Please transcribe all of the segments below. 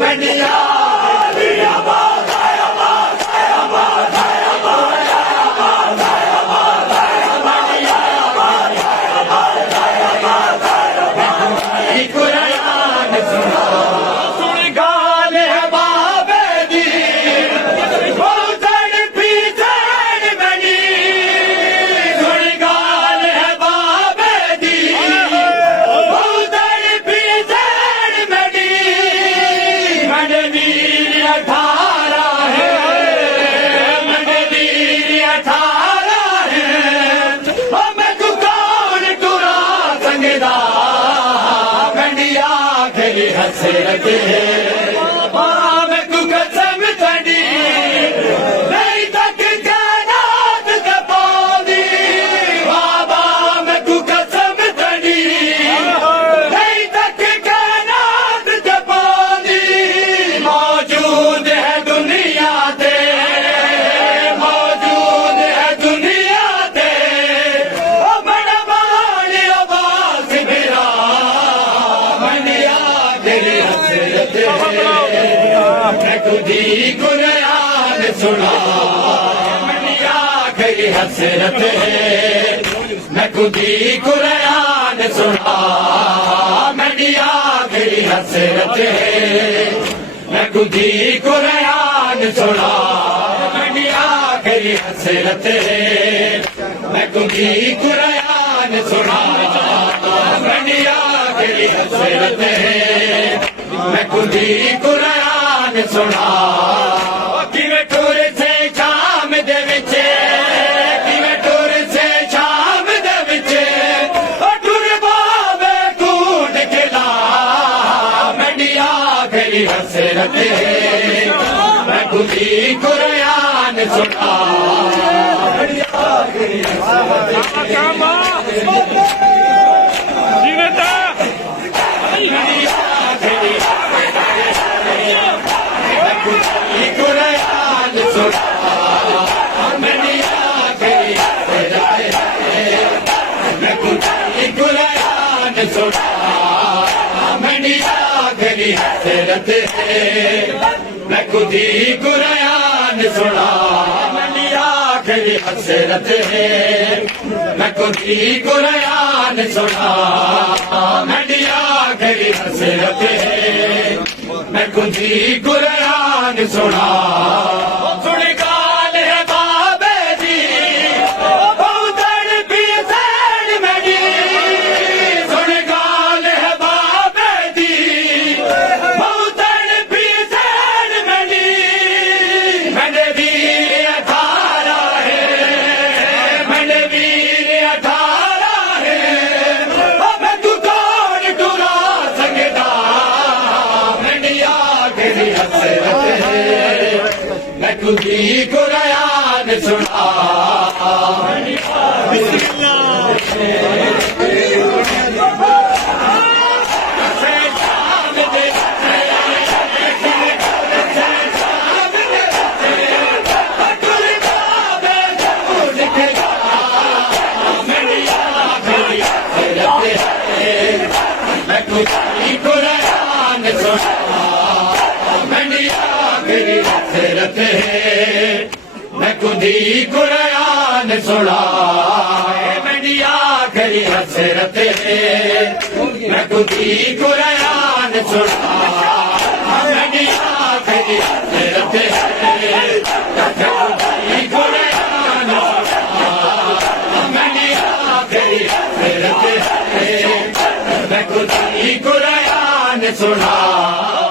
मंडिया हसरत है मैं तू कसम तड़ी नहीं तक कायनात का पौधी बाबा मैं तू कसम तड़ी नहीं तक कायनात का पौधी मौजूद है दुनिया ते मौजूद है दुनिया ते ओ बड़ा बाली आवाज मेरा मंडिया तेरी हसरत मैं खुदी कुरान सुना मंडिया तेरी हसरत मैं खुदी कुरान सुना मंडिया तेरी हसरत मैं खुदी कुरान सुना मंडिया तेरी हसरत मैं खुदी कुरान सुना मंडिया तेरी हसरत मैं खुदी कुरान सुना किवें टुर से शाम दे विच किवें टुर से शाम दे विच टुर बावे कूट खिला मंडिया तेरी हसरत मैं खुदी कुरान सुना मंडिया तेरी कुरान सुना मंडिया तेरी मैं खुदी कुरान सुना मंडिया तेरी हसरत मैं खुदी कुरान सुना मंडिया तेरी हसरत मैं खुदी कुरान सुना मंडिया तेरी हसरत मैं खुदी कुरान सुना सुन गाल है बाबे दी बहुतन पीसण मेरी सुन गाल है बाबे दी बहुतन पीसण मेरी मैंने वीर 18 है मैंने वीर 18 है मैं तू कौन टुरा सकदा मंडिया तेरी हसरत मैं खुदी कुरान सुना मैं खुदी कुरान सुना मंडिया तेरी हसरत मैं खुदी कुरान सुना मंडिया तेरी हसरत मैं खुदी कुरान सुना मंडिया तेरी हसरत मैं खुदी कुरान मंडिया तेरी हसरत मैं खुदी कुरान सुना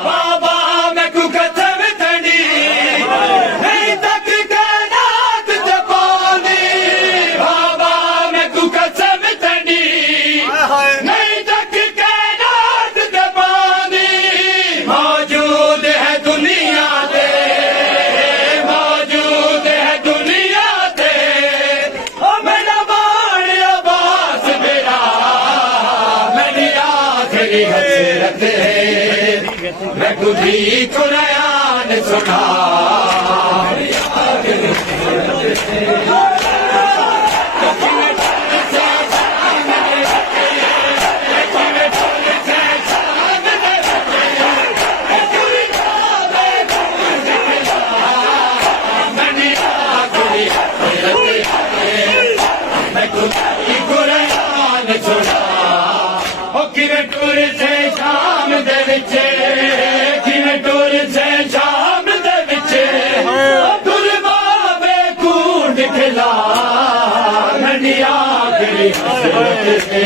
बाबा मैं कु कसम तड़ी नहीं तक कायनात ते पौधी बाबा मैं कु कसम तड़ी नहीं तक कायनात ते पौधी मौजूद है दुनिया ते मौजूद है दुनिया ते ओ मेरा बाण अब्बास मेरा मंडिया तेरी हसरत मैं खुदी कुरान सुना करके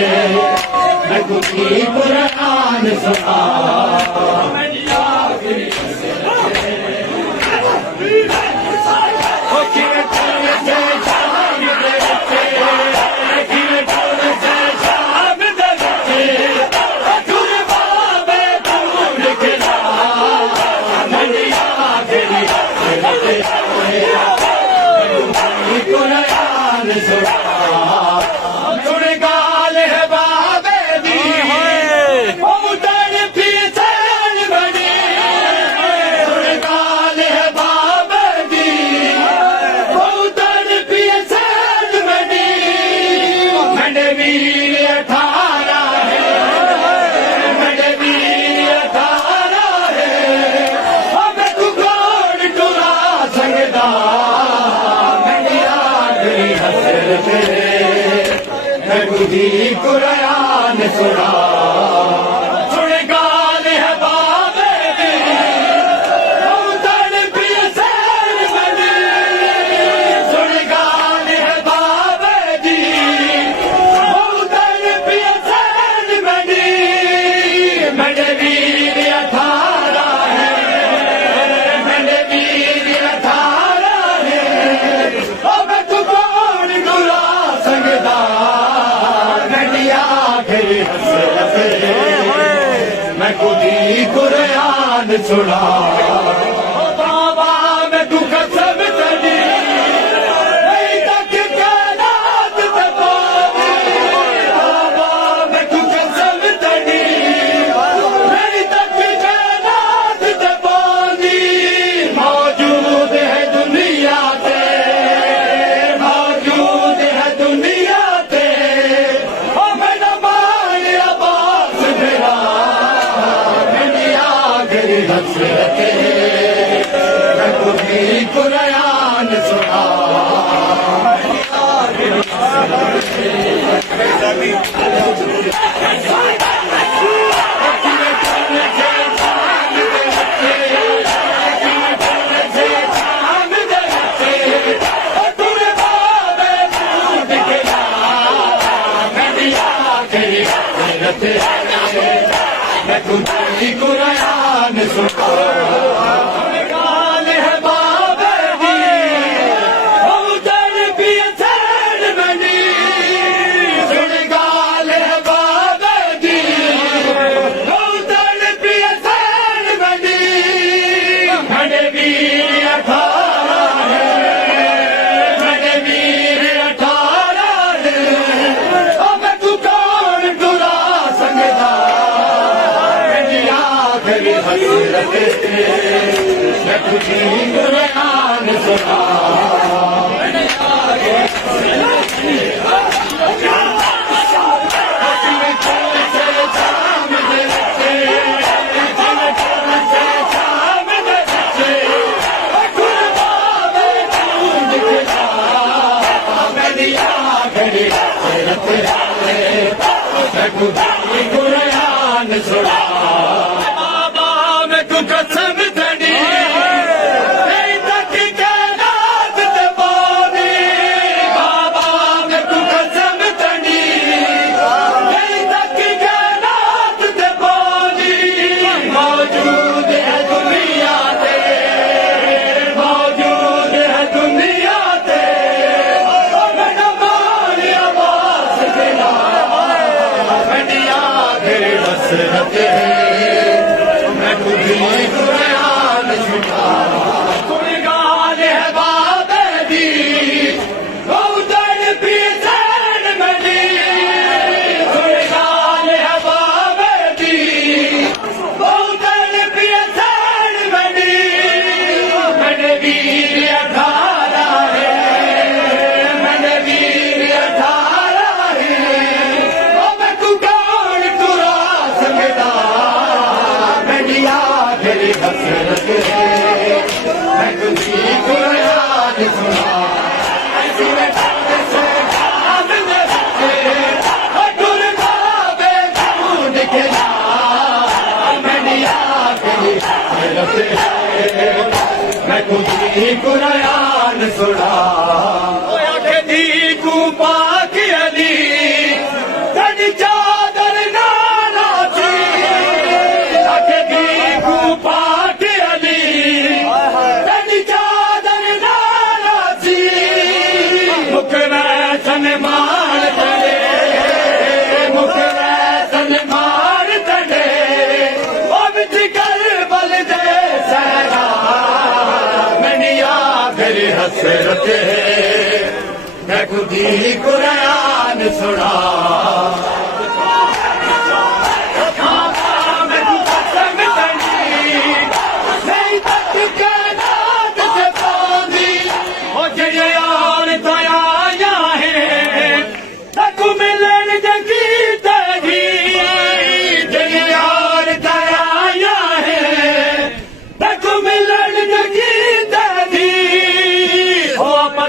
मैं खुदी कुरान सुना मेरी आखिरी कुरान सुना सुन गाल है बाबे दी उधर भी सैर बनी सुन गाल है बाबे दी उधर भी सैर बनी मेरे वीर 18 है मेरे वीर 18 है अब तू कौन गुरा संगदा मैं खुदी कुरान सुना बाबा मैं तू कसम चली नहीं तक कायनात में बाबा मैं तू कसम चली नहीं तक कायनात में पानी मौजूद है दुनिया पे मौजूद है दुनिया पे मैं खुदी कुरान सुना मैं खुदी कुरान सुना मैं खुदी कुरान सुना मैं खुदी कुरान सुना मैं खुदी कुरान सुना कोई गाल है बाबे दी उधर भी सैर बनी कोई गाल है बाबे दी उधर भी सैर बनी मेरे वीर 18 है मेरे वीर 18 है अब तू कौन तुरा संगदा मेरी हसरत है मैं खुदी कुरान सुना मैं खुदी कुरान सुना दी को पाक अली हसरत है मैं खुद ही कुरान सुना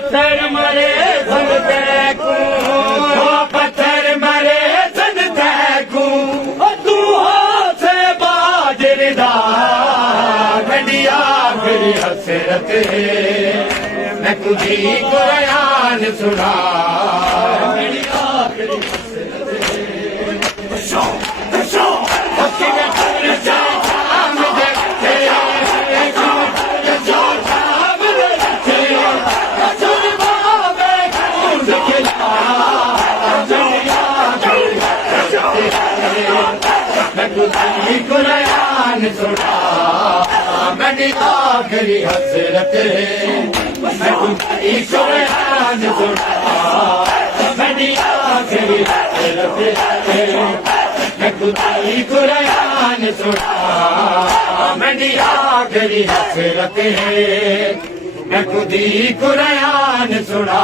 पत्थर मरे धन तैकू पत्थर मरे सन तैकू तू हो से बाजरदार गंडिया मेरी हसरत है मैं खुद ही कुरान सुना मैं खुद ही कुरान सुना मेरी आखिरी हसरत है मैं खुद ही कुरान सुना मेरी आखिरी हसरत है मैं खुद ही कुरान सुना मेरी आखिरी हसरत है मैं खुद ही कुरान सुना